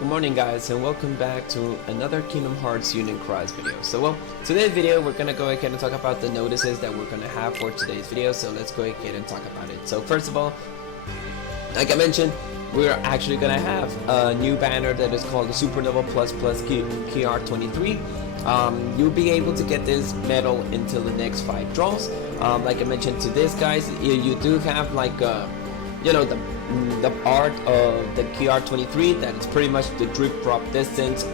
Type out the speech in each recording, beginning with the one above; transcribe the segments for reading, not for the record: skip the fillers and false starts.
Good morning guys, and welcome back to another Kingdom Hearts Union Cross video. So today's video we're gonna go ahead and talk about the notices that we're gonna have for today's video. So let's go ahead and talk about it. So first of all, like I mentioned, we're actually gonna have a new banner that is called the Supernova Plus KR23. You'll be able to get this medal until the next 5 draws. Like I mentioned to this guys, you do have like the art of the KR23 that is pretty much the drip drop distance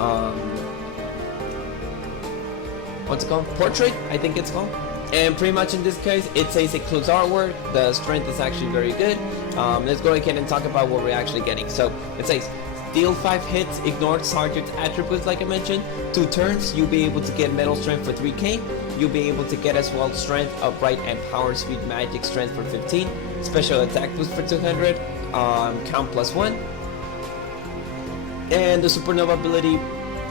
what's it called, portrait I think it's called, and pretty much in this case it says it includes artwork. The strength is actually very good. Let's go ahead and talk about what we're actually getting. So it says deal 5 hits, ignore target's attributes like I mentioned, 2 turns. You'll be able to get metal strength for 3k. You'll be able to get as well strength, upright, and power speed magic strength for 15, special attack boost for 200, count +1, and the supernova ability,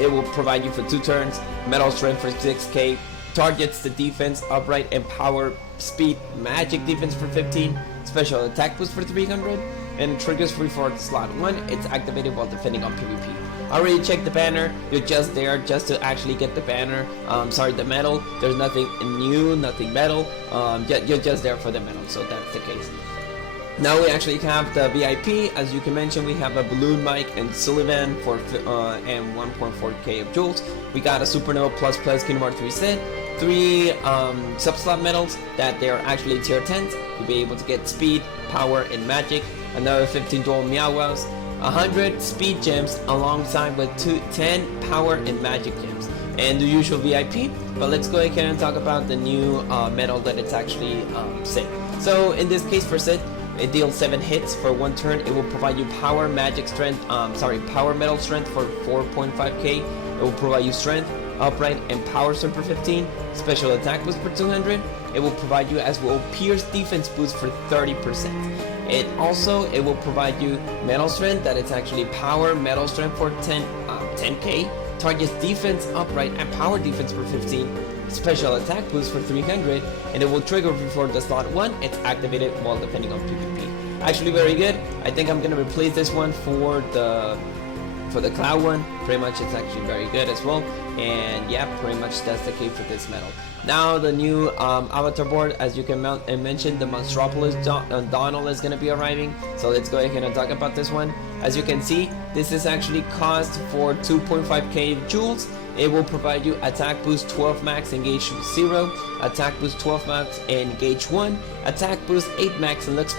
it will provide you for 2 turns, metal strength for 6k, targets the defense, upright, and power speed magic defense for 15, special attack boost for 300, and triggers free for slot 1. It's activated while defending on PvP. I already checked the banner. You're just there just to actually get the banner. The medal. There's nothing new, nothing metal. You're just there for the medal, so that's the case. Now we actually have the VIP. As you can mention, we have a Balloon Mike and Sullivan for and 1.4k of jewels. We got a Supernova Plus Kingdom Hearts 3 set. 3 subslot medals that they're actually tier 10s. You'll be able to get speed, power, and magic. Another 15 dual Meow Wows. 100 speed gems alongside with 10 power and magic gems, and the usual VIP. But let's go ahead and talk about the new medal that it's actually set. So in this case, for set, it deals 7 hits for 1 turn. It will provide you power magic strength, power metal strength for 4.5k. It will provide you strength, upright, and power strength for 15, special attack boost for 200. It will provide you as well pierce defense boost for 30%. It will provide you metal strength, that it's actually power metal strength for 10k, targets defense, upright, and power defense for 15, special attack boost for 300, and it will trigger before the slot 1. It's activated while defending on PvP. Actually very good. I think I'm gonna replace this one for the cloud one. Pretty much it's actually very good as well, and yeah, pretty much that's the case for this medal. Now the new avatar board, as you can mention, the Monstropolis Donald is going to be arriving. So let's go ahead and talk about this one. As you can see, this is actually cost for 2.5k jewels. It will provide you attack boost 12 max, engage 0, attack boost 12 max, engage 1, attack boost 8 max, and Lux++,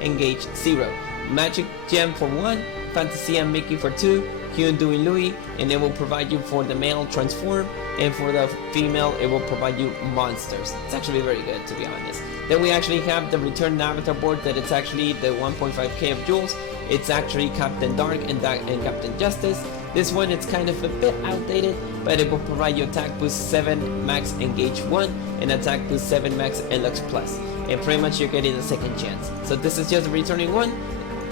engage 0, magic gem for 1, Fantasia Mickey for 2, Hyun doing Louis, and it will provide you for the male transform, and for the female it will provide you monsters. It's actually very good, to be honest. Then we actually have the return avatar board that it's actually the 1.5k of jewels. It's actually Captain Dark and Captain Justice. This one it's kind of a bit outdated, but it will provide you attack boost 7 max, engage 1, and attack boost 7 max, and Lux+. And pretty much you're getting a second chance. So this is just a returning one.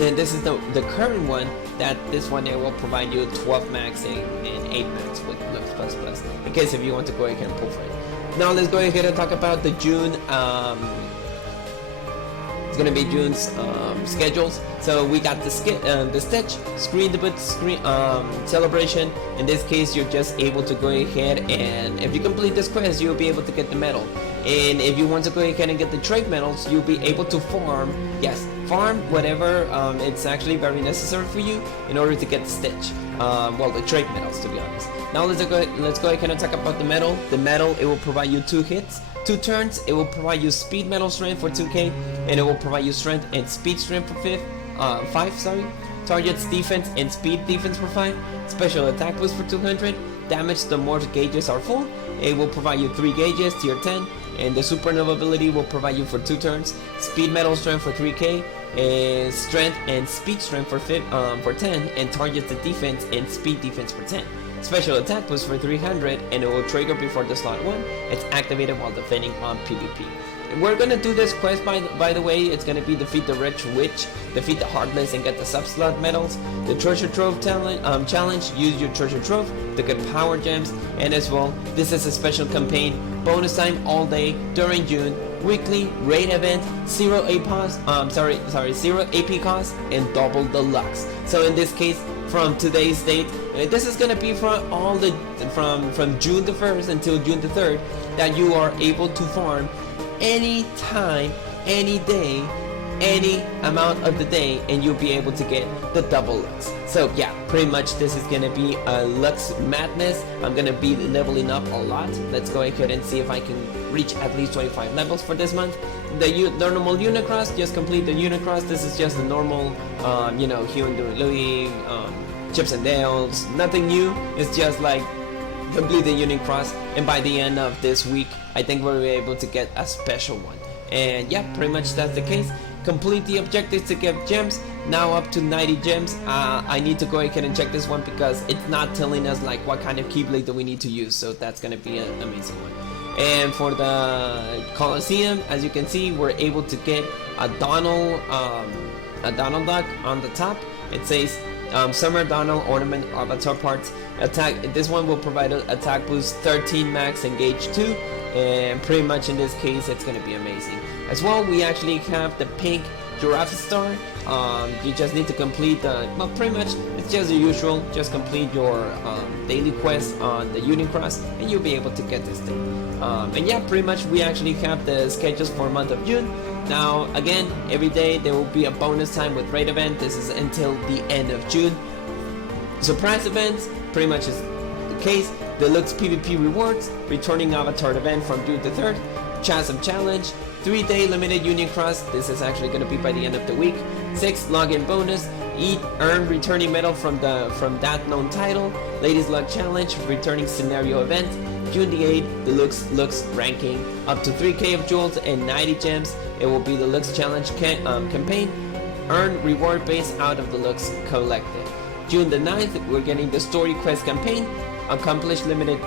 And this is the current one, that this one it will provide you 12 max and 8 max with Lux++, in case if you want to go ahead and pull for it. Now let's go ahead and talk about the June, it's gonna be June's schedules. So we got the Stich screen debut celebration. In this case, you're just able to go ahead, and if you complete this quest, you'll be able to get the medal. And if you want to go ahead and get the trade medals, you'll be able to farm whatever it's actually very necessary for you in order to get the Stich, the trade medals, to be honest. Now let's go ahead and talk about the medal. The medal, it will provide you 2 hits, 2 turns. It will provide you speed metal strength for 2k, and it will provide you strength and speed strength for 5. Targets defense and speed defense for 5, special attack boost for 200, damage the more gauges are full. It will provide you 3 gauges, tier 10, and the supernova ability will provide you for 2 turns, speed metal strength for 3k, and strength and speed strength for 10, and targets the defense and speed defense for 10. Special attack boost for 300, and it will trigger before the slot 1. It's activated while defending on PvP. We're gonna do this quest by the way. It's gonna be defeat the Wretched Witch, defeat the Heartless, and get the subslot medals. The treasure trove challenge, use your treasure trove to get power gems, and as well, this is a special campaign, bonus time all day during June. weekly, raid event, 0 AP cost, and double deluxe. So in this case, from today's date, this is gonna be from all the from June the 1st until June the 3rd, that you are able to farm any time, any day, any amount of the day, and you'll be able to get the double lux. So yeah, pretty much this is gonna be a lux madness. I'm gonna be leveling up a lot. Let's go ahead and see if I can reach at least 25 levels for this month. The normal Unicross, just complete the Unicross. This is just the normal Hugh and Louis, Chips and Dales, nothing new. It's just like complete the Unicross, and by the end of this week I think we'll be able to get a special one. And yeah, pretty much that's the case. Complete the objectives to get gems, now up to 90 gems. I need to go ahead and check this one because it's not telling us like what kind of Keyblade do we need to use, so that's gonna be an amazing one. And for the Coliseum, as you can see, we're able to get a Donald Duck on the top. It says Summer Donald Ornament Avatar Parts. Attack. This one will provide an attack boost 13 max, engage 2, and pretty much in this case it's gonna be amazing. As well, we actually have the pink Giraffe Star. You just need to complete well, pretty much it's just the usual. Just complete your daily quest on the Unicross, and you'll be able to get this thing. And yeah, pretty much we actually have the schedules for month of June. Now, again, every day there will be a bonus time with raid event. This is until the end of June. Surprise events, pretty much is the case. Deluxe PvP rewards, returning avatar event from June the 3rd, Chasm Challenge, 3-day limited Unicross. This is actually going to be by the end of the week. 6 login bonus, earn returning medal from that known title. Ladies Luck Challenge, returning scenario event. June the 8th, the Lux ranking, up to 3k of jewels and 90 gems. It will be the Lux Challenge campaign. Earn reward base out of the Lux collected. June the 9th, we're getting the story quest campaign. Accomplish limited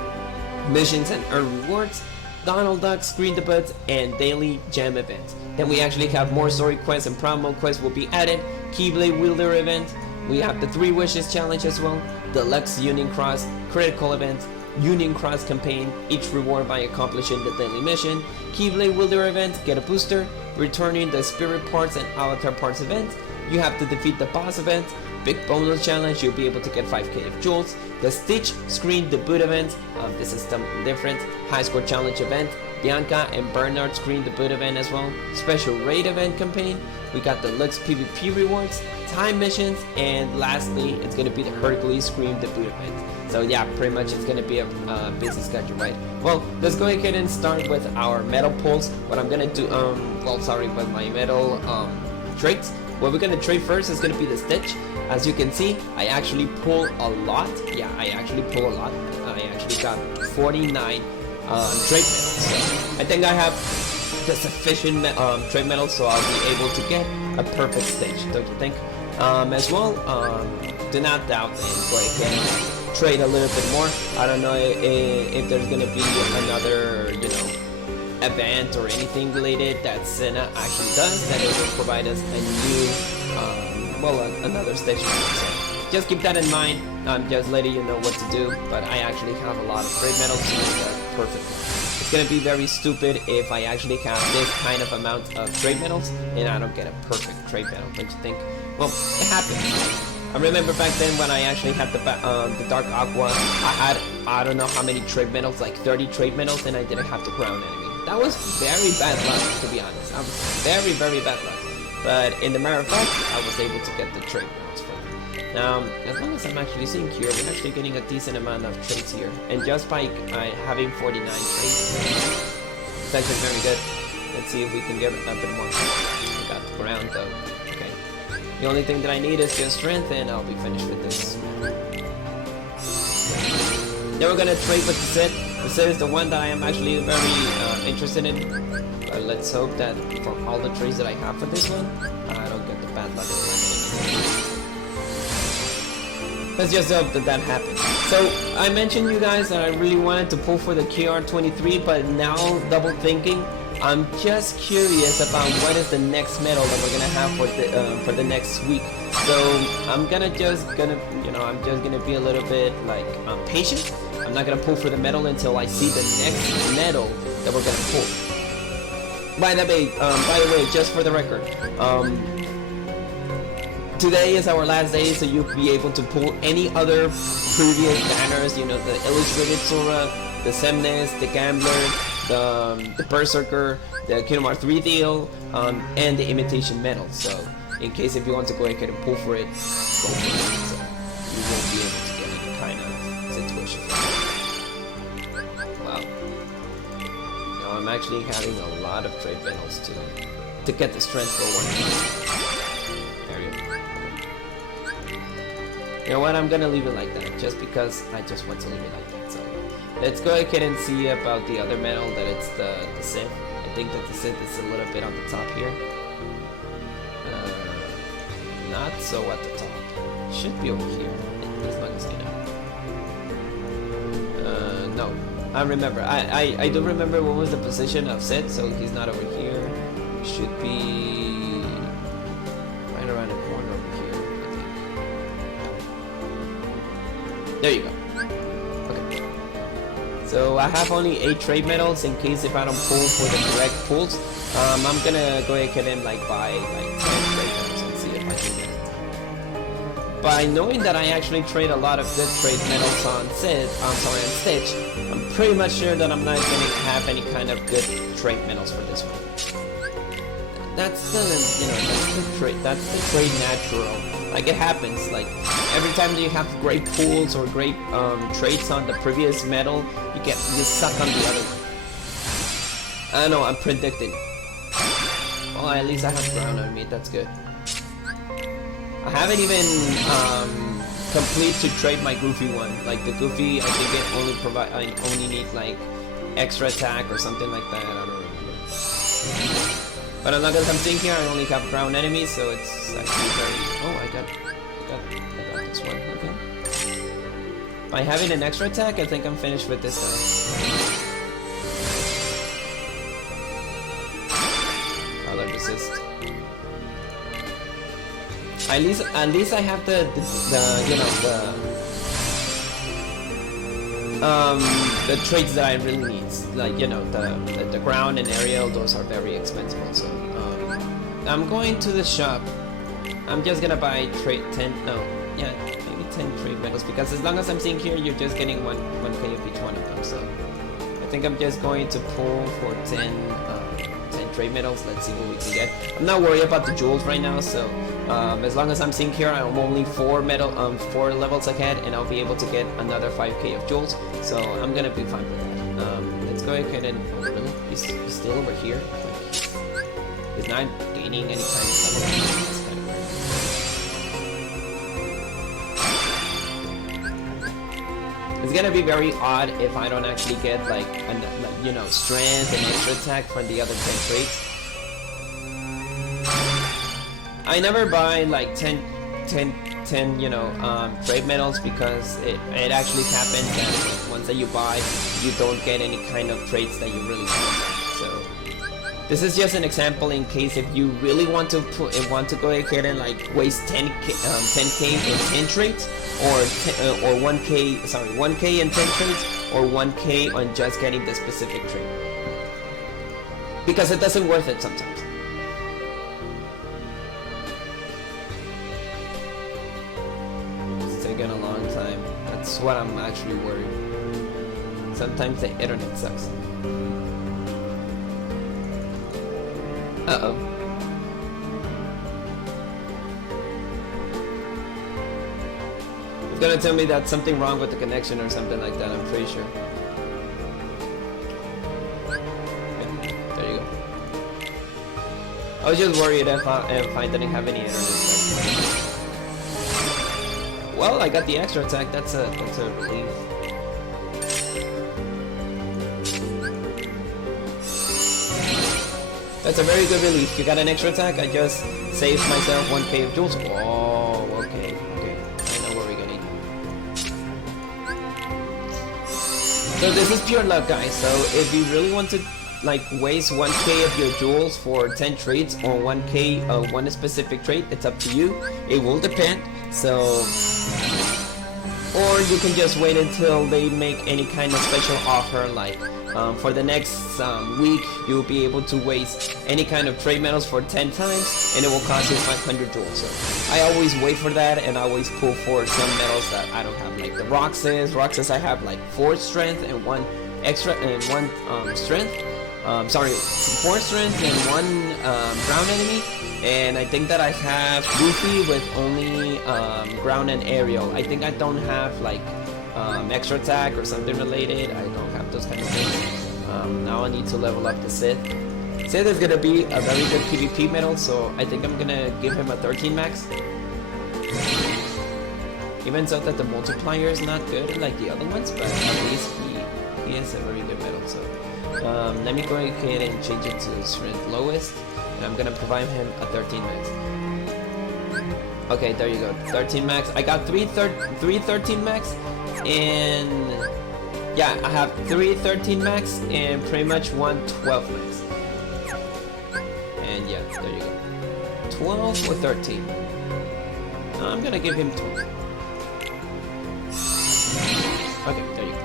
missions and earn rewards. Donald Duck screen debuts and daily gem events. Then we actually have more story quests and promo quests will be added. Keyblade wielder event. We have the 3 wishes challenge as well. Deluxe Unicross critical event. Unicross campaign, each reward by accomplishing the daily mission. Keyblade wielder event, get a booster. Returning the spirit parts and avatar parts event. You have to defeat the boss event. Big bonus challenge, you'll be able to get 5k of jewels. The Stich screen debut event, this is something different. High score challenge event. Bianca and Bernard screen debut event as well. Special raid event campaign. We got the Lux PvP rewards, time missions, and lastly, it's gonna be the Hercules screen debut event. So yeah, pretty much it's gonna be a busy schedule, right? Well, let's go ahead and start with our metal pulls. What I'm gonna do, with my metal traits. What we're gonna trade first is gonna be the Stich. As you can see, I actually pull a lot. Yeah, I actually pull a lot. I actually got 49 trade metals. So I think I have the sufficient trade metals, so I'll be able to get a perfect Stich, don't you think? As well, do not doubt and go ahead and trade a little bit more. I don't know if there's gonna be another, event or anything related that Senna actually does, that it will provide us a new, another station. So just keep that in mind. I'm just letting you know what to do, but I actually have a lot of trade metals to make a perfect one. It's gonna be very stupid if I actually have this kind of amount of trade metals and I don't get a perfect trade metal, don't you think? Well, it happens. I remember back then when I actually had the Dark Aqua, I had, I don't know how many trade metals, like 30 trade metals, and I didn't have to crown enemy. That was very bad luck, to be honest. I was very, very bad luck. But in the matter of fact, I was able to get the trade metals for them. Now, as long as I'm actually seeing here, we're actually getting a decent amount of trades here. And just by having 49 trades, it's actually very good. Let's see if we can get a bit more. We got the ground though. Okay. The only thing that I need is just strength, and I'll be finished with this. Then we're gonna trade with the Sid. The Sid is the one that I am actually very interested in. Let's hope that from all the trades that I have for this one, I don't get the bad luck. Let's just hope that that happens. So I mentioned you guys that I really wanted to pull for the KR23, but now double thinking, I'm just curious about what is the next medal that we're gonna have for the next week. So I'm just gonna be a little bit like patient. I'm not gonna pull for the medal until I see the next medal that we're gonna pull. By the way, just for the record, today is our last day, so you'll be able to pull any other previous banners. You know, the Illustrated Sora, the Semnes, the Gambler, the Berserker, the Kingdom Hearts 3 deal, and the Imitation Metal. So, in case if you want to go ahead and pull for it, go for it. So, you won't be able to get any kind of situation. Wow. Now I'm actually having a lot of trade medals to get the strength for one. There you go. You know what? I'm gonna leave it like that, just because I just want to leave it like that. So let's go ahead and see about the other medal. That it's the Sith. I think that the Sith is a little bit on the top here. Not so at the top. Should be over here, as long as I know. No. I remember. I do remember what was the position of Sith, so he's not over here. Should be right around the corner over here, I think. There you go. Okay. So I have only 8 trade medals in case if I don't pull for the correct pulls. I'm gonna go ahead and like buy like 10 trade medals and see if I can get it. By knowing that I actually trade a lot of good trade medals on on Stich, I'm pretty much sure that I'm not gonna have any kind of good trade medals for this one. That's the, you know, that's the trade natural. Like, it happens, like, every time that you have great pools or great trades on the previous medal, you suck on the other one. I know, I'm predicting. Well, at least I have ground on me, that's good. I haven't even complete to trade my Goofy one. Like, the Goofy, I think I only need like extra attack or something like that, I don't remember. But as long as I'm seeing here, I only have ground enemies, so it's actually very... Oh, I got this one, okay. By having an extra attack, I think I'm finished with this time. I'll let resist. At least I have the you know, the traits that I really need, like, you know, the ground and aerial. Those are very expensive also. I'm going to the shop. I'm just gonna buy maybe 10 trade medals, because as long as I'm seeing here, you're just getting 1k of each one of them. So I think I'm just going to pull for 10 trade medals. Let's see what we can get. I'm not worried about the jewels right now, so as long as I'm seeing here, I'm only 4 levels ahead, and I'll be able to get another 5k of jewels, so I'm gonna be fine with that. Let's go ahead and... Oh, really? He's still over here? He's not gaining any kind of level. That's kind of weird. It's gonna be very odd if I don't actually get like you know, strength and extra attack from the other 10 traits. I never buy like 10 you know, trade medals, because it actually happens that once that you buy, you don't get any kind of traits that you really want. So this is just an example in case if you really want to go ahead and like waste 10k in 10 traits, or 1k in 10 traits, or 1k on just getting the specific trait, because it doesn't worth it sometimes. It's taking a long time. That's what I'm actually worried. Sometimes the internet sucks. Uh-oh. It's gonna tell me that something wrong with the connection or something like that, I'm pretty sure. Okay, there you go. I was just worried if I didn't have any internet. Well, I got the extra attack, that's a relief. That's a very good relief. You got an extra attack, I just saved myself 1k of jewels. Oh, okay. I know where we're getting. So this is pure luck, guys. So if you really want to like waste 1k of your jewels for 10 traits, or 1k of one specific trait, it's up to you. It will depend. So or you can just wait until they make any kind of special offer, like for the next week you'll be able to waste any kind of trade metals for 10 times and it will cost you 500 jewels. So I always wait for that and I always pull for some metals that I don't have, like the Roxas I have like 4 strength and 1 extra and 1 strength. 4 strength and 1 ground enemy, and I think that I have Luffy with only ground and aerial. I think I don't have like extra attack or something related. I don't have those kind of things. Now I need to level up the Sith. Sith is gonna be a very good PvP metal, so I think I'm gonna give him a 13 max. Even so that the multiplier is not good like the other ones, but at least he is a very good metal. So let me go ahead and change it to strength lowest, and I'm gonna provide him a 13 max. Okay, there you go, 13 max. I got 3 13 max, and yeah, I have 3 13 max and pretty much 1 12 max. And yeah, there you go, 12 or 13. I'm gonna give him 12. Okay, there you go.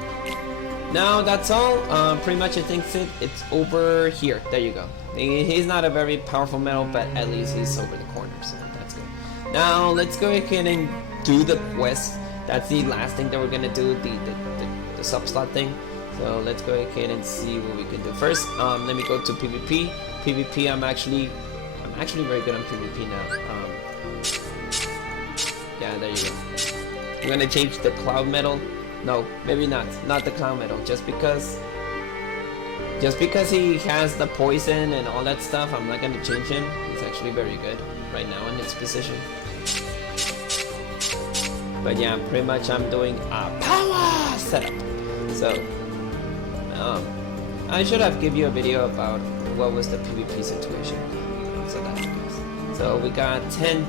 Now that's all. Pretty much I think it's over here. There you go. He's not a very powerful metal, but at least he's over the corner, so that's good. Now let's go ahead and do the quest. That's the last thing that we're gonna do, the subslot thing. So let's go ahead and see what we can do. First, let me go to PvP. PvP, I'm actually very good on PvP now. Yeah, there you go. I'm gonna change the cloud metal. No, maybe not the cloud metal, just because he has the poison and all that stuff. I'm not gonna change him. He's actually very good right now in his position. But yeah, pretty much I'm doing a power setup. So I should have given you a video about what was the PvP situation. So that's the case. So we got 10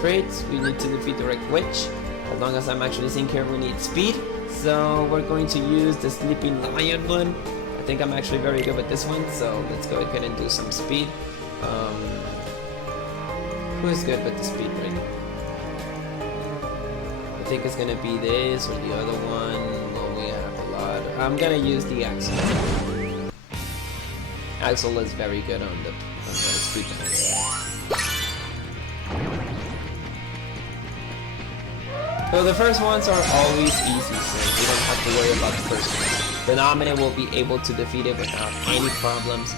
traits. We need to defeat the Wrecked Witch. As long as I'm actually seeing here, we need speed. So we're going to use the Sleeping Lion one. I think I'm actually very good with this one, so let's go ahead and do some speed. Who is good with the speed right now? I think it's gonna be this or the other one. Well, we have a lot. I'm gonna use the Axel. Axel is very good on the speed max. So the first ones are always easy, so you don't have to worry about the first one. The Nominate will be able to defeat it without any problems,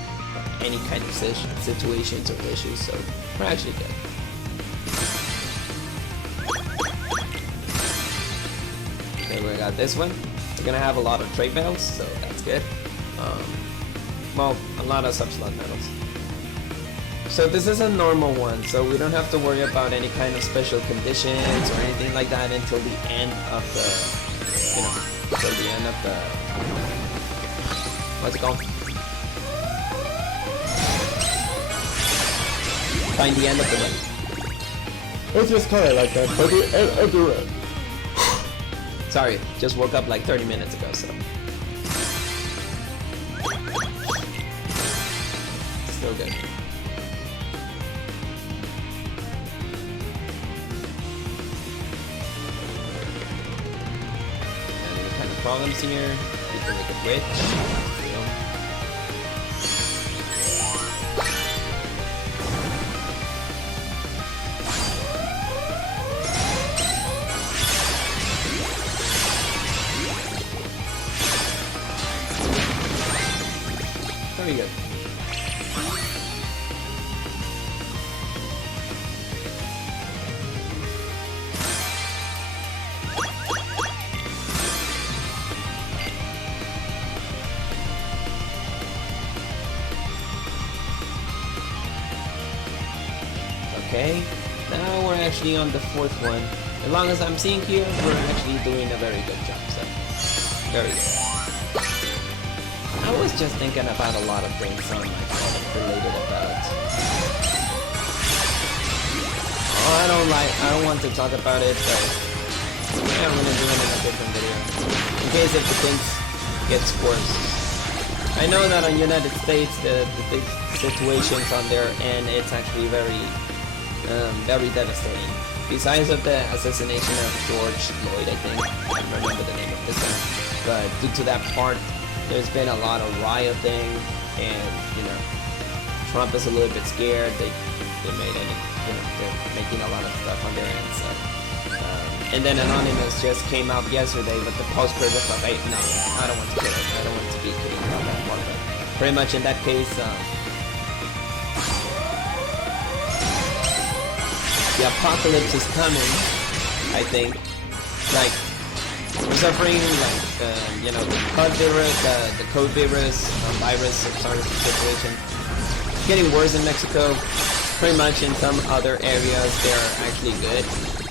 any kind of situations or issues, so we're actually good. Okay, we got this one. We're gonna have a lot of trade metals, so that's good. Well, a lot of subslot metals. So this is a normal one, so we don't have to worry about any kind of special conditions or anything like that until the end of the, until the end of the, what's it called? Find the end of the run. Let's just call it like that, for the end of the run. Sorry, just woke up like 30 minutes ago, so. Still good. Problems here. You can make a witch. Very good. Okay, now we're actually on the 4th one. As long as I'm seeing here, we're actually doing a very good job, so very good. I was just thinking about a lot of things on my phone related about... Oh, I don't want to talk about it, but yeah, I'm gonna do it in a different video. In case if the things gets worse. I know that on United States, the situations on there, and it's actually very devastating. besides of the assassination of George Floyd, I think, I don't remember the name of this guy, but due to that part, there's been a lot of rioting, and you know, Trump is a little bit scared. They made any, you know, they're making a lot of stuff on their end. So, and then Anonymous just came out yesterday with the post-credit stuff. No, I don't want to kill it. I don't want to be kidding about that part, but pretty much in that case, the apocalypse is coming. I think, like, we're suffering, like, you know, the code virus situation. It's getting worse in Mexico. Pretty much in some other areas, they're actually good.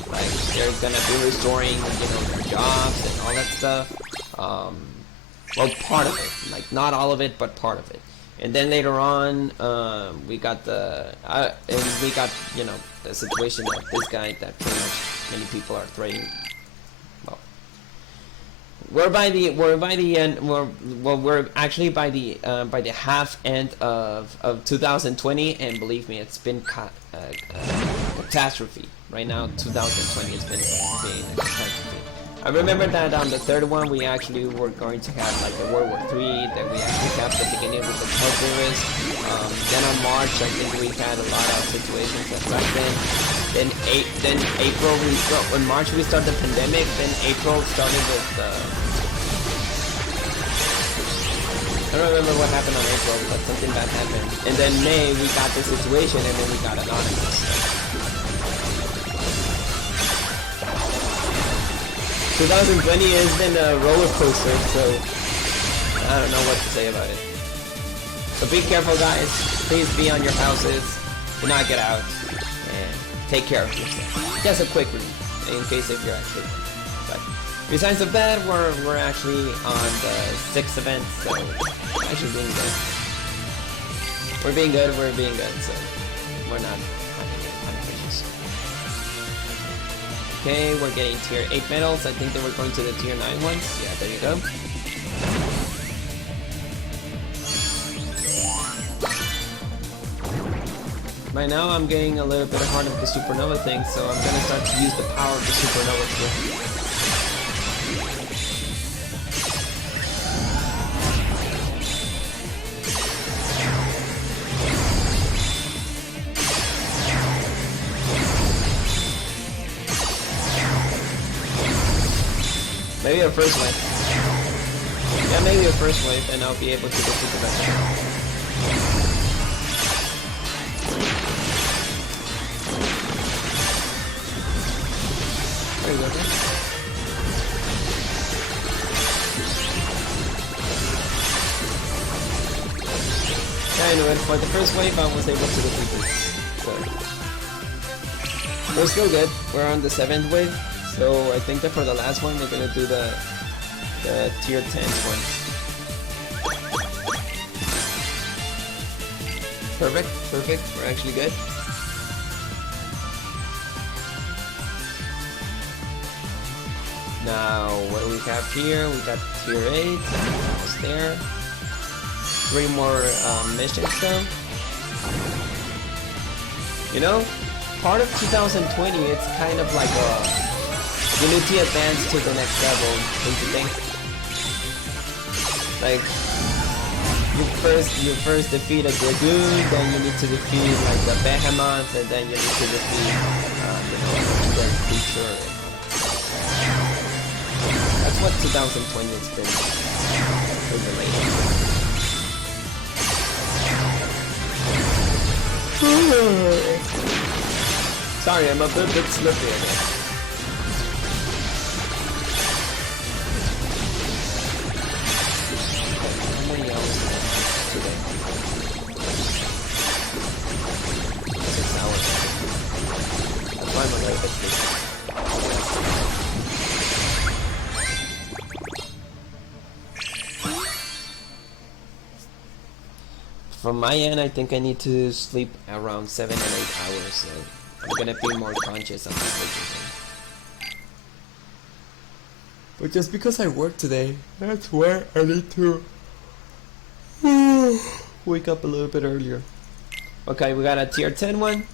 Like, they're gonna be restoring, you know, their jobs and all that stuff. Well, part of it. Like, not all of it, but part of it. And then later on, we got you know, the situation of this guy that pretty much many people are threatening. Well, we're actually by the half end of 2020, and believe me, it's been catastrophe. Right now, 2020 has been a catastrophe. I remember that on the third one, we actually were going to have like the World War III, that we actually have the beginning with the health virus. Then on March, I think we had a lot of situations that back then. Then April, in March we started the pandemic. Then April started with I don't remember what happened on April, but something bad happened. And then May, we got the situation, and then we got Anonymous. 2020 has been a roller coaster, so I don't know what to say about it. So be careful, guys. Please be on your houses. Do not get out, and take care of yourself. Just a quick review, in case if you're actually. But besides of that, we're actually on the 6th event, so actually being good. We're being good. So we're not having any kind of issues. Okay, we're getting tier 8 medals. I think that we're going to the tier 9 ones. Yeah, there you go. Right now I'm getting a little bit hard of the supernova thing, so I'm gonna start to use the power of the supernova too. Maybe a first wave. Yeah, maybe a first wave, and I'll be able to defeat the rest of them. There you go, guys. Yeah, anyway, for the first wave, I was able to defeat it. So we're still good. We're on the 7th wave. So I think that for the last one, we're gonna do the tier 10 one. Perfect. We're actually good. Now, what do we have here? We got tier 8. Almost there. 3 more missions though. You know, part of 2020, it's kind of like a. You need to advance to the next level, don't you think? Like, you first defeat a Dragoon, then you need to defeat like the Behemoth, and then you need to defeat, you know, the creature. That's what 2020 has been related. Sorry, I'm a bit slippery again. From my end, I think I need to sleep around 7 and 8 hours, so I'm gonna be more conscious of my sleeping thing. But just because I work today, that's where I need to wake up a little bit earlier. Okay, we got a tier 10 one.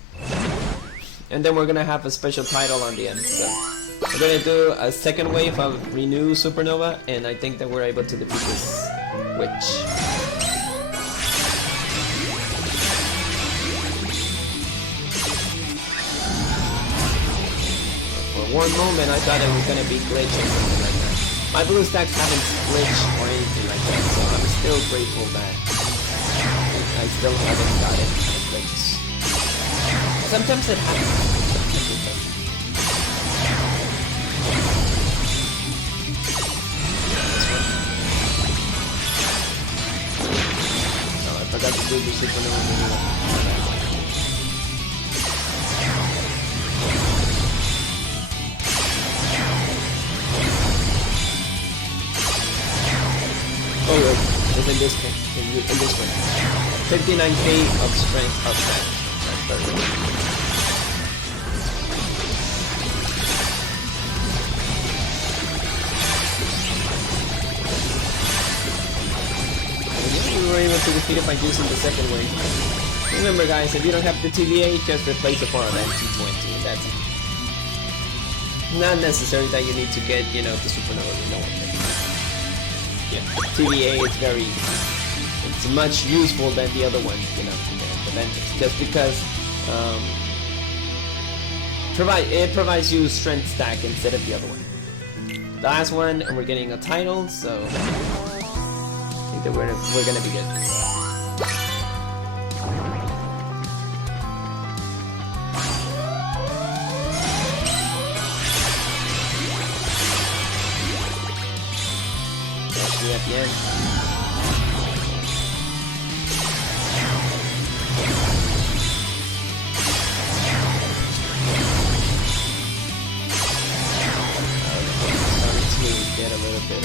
and then we're gonna have a special title on the end. So we're gonna do a second wave of Renew Supernova, and I think that we're able to defeat this witch. For one moment, I thought it was gonna be glitch or something like that. My blue stacks haven't glitched or anything like that, so I'm still grateful that I still haven't got it glitches. Sometimes it happens. Sometimes it doesn't. Oh, I forgot to do the supernova. Oh, wait. It's in this one. In this one. 59k of strength of that. That's very good. We were able to defeat it by using the second wave. Remember guys, if you don't have the TVA, just replace it for an MT20 and that's it. Not necessary that you need to get, you know, the supernova, you know what I mean. Yeah, TVA is very, it's much useful than the other one, you know, the Ventus, just because it provides you strength stack instead of the other one. The last one, and we're getting a title, so I think that we're gonna be good. At the end. Starting to get a little bit of...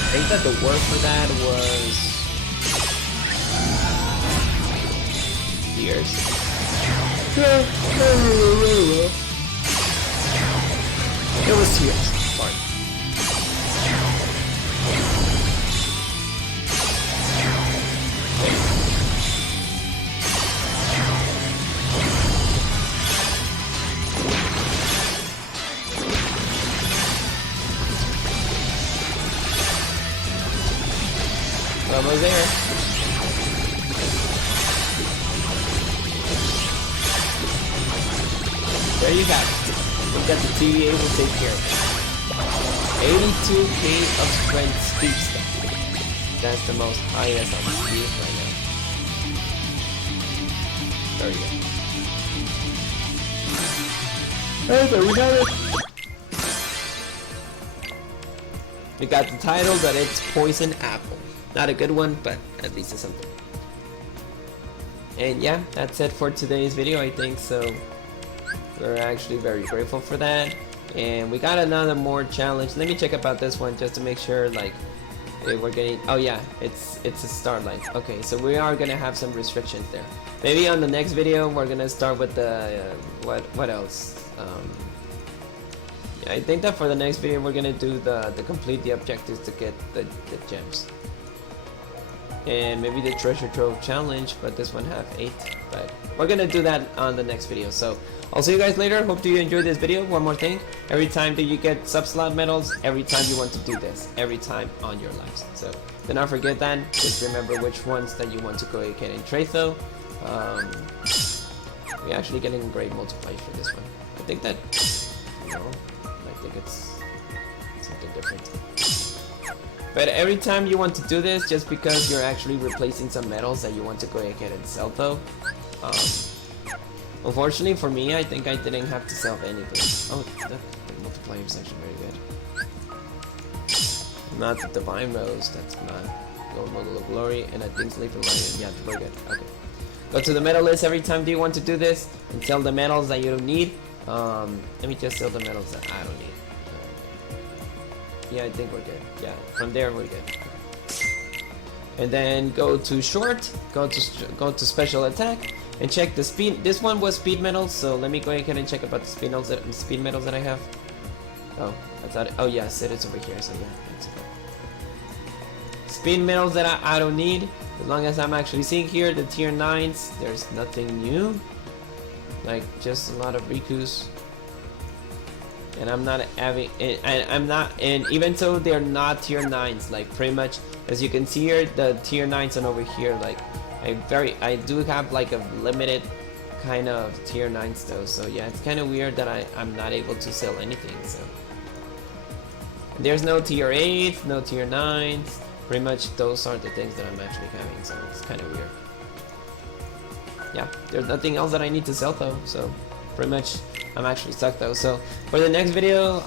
I think that the word for that was... years. It was tears. Sorry. Almost there. There you go. We've got the TVA will take care of it. 82k of strength speed stack. That's the most highest on speed right now. There you go. Alright, so we got it. We got the title that it's Poison Apple. Not a good one, but at least it's something. And yeah, that's it for today's video, I think so. We're actually very grateful for that. And we got another more challenge. Let me check about this one just to make sure like we're getting, oh yeah, it's a starlight. Okay, so we are gonna have some restrictions there. Maybe on the next video we're gonna start with the what else? Yeah, I think that for the next video we're gonna do the complete the objectives to get the gems. And maybe the treasure trove challenge, but this one have 8. But we're gonna do that on the next video. So I'll see you guys later. Hope you enjoyed this video. One more thing, every time that you get subslot medals, every time you want to do this, every time on your lives. So do not forget that. Just remember which ones that you want to go ahead and trade though. We're actually getting a great multiplier for this one. I think that, you know, I think it's something different. But every time you want to do this, just because you're actually replacing some metals that you want to go ahead and sell though. Unfortunately for me, I think I didn't have to sell anything. Oh, the multiplier is actually very good. Not the Divine Rose, that's not. Gold Mogul of Glory, and I think Sleep and Lion. Yeah, we're good. Okay. Go to the metal list every time do you want to do this, and sell the metals that you don't need. Let me just sell the metals that I don't need. Yeah, I think we're good. Yeah, from there we're good. And then go to short, go to special attack, and check the speed. This one was speed metals, so let me go ahead and check about the speed metals that I have. Oh, I thought. Oh yes, it is over here. So yeah, that's okay. Speed metals that I don't need. as long as I'm actually seeing here, the tier 9s, there's nothing new. Like, just a lot of Rikus. And I'm not having, and even so, they're not tier 9s. Like, pretty much, as you can see here, the tier 9s and over here, like, I do have like a limited kind of tier 9s though. So yeah, it's kind of weird that I'm not able to sell anything. So there's no tier 8s, no tier 9s. Pretty much those are the things that I'm actually having. So it's kind of weird. Yeah, there's nothing else that I need to sell though. So pretty much I'm actually stuck though. So for the next video,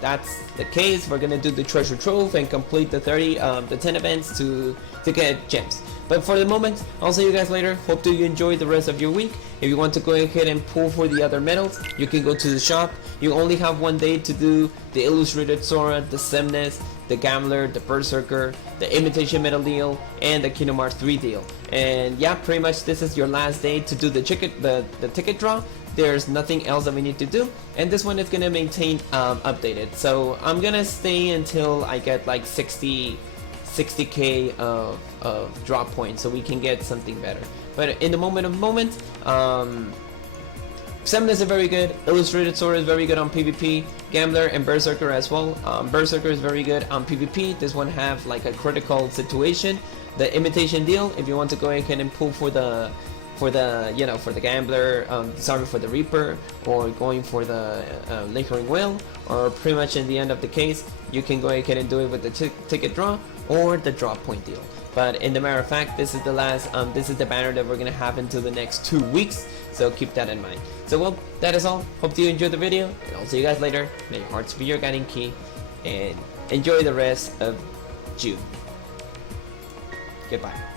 that's the case. We're gonna do the treasure trove and complete the 10 events to get gems. But for the moment, I'll see you guys later. Hope that you enjoy the rest of your week. If you want to go ahead and pull for the other medals, you can go to the shop. You only have one day to do the Illustrated Sora, the Semnes, the Gambler, the Berserker, the Imitation Metal deal, and the Kingdom Hearts 3 deal. And yeah, pretty much this is your last day to do the ticket draw. There's nothing else that we need to do, and this one is gonna maintain updated. So I'm gonna stay until I get like 60k of drop points, so we can get something better. But in the moment, Semnes is very good. Illustrated Sword is very good on PvP. Gambler and Berserker as well. Berserker is very good on PvP. This one have like a critical situation. The Imitation deal, if you want to go ahead and pull for the Gambler, sorry, for the Reaper, or going for the Lingering Will, or pretty much in the end of the case, you can go ahead and do it with the ticket draw or the drop point deal. But in the matter of fact, this is the last, this is the banner that we're gonna have until the next 2 weeks, so keep that in mind. So well, that is all. Hope you enjoyed the video, and I'll see you guys later. May your hearts be your guiding key, and enjoy the rest of June. Goodbye.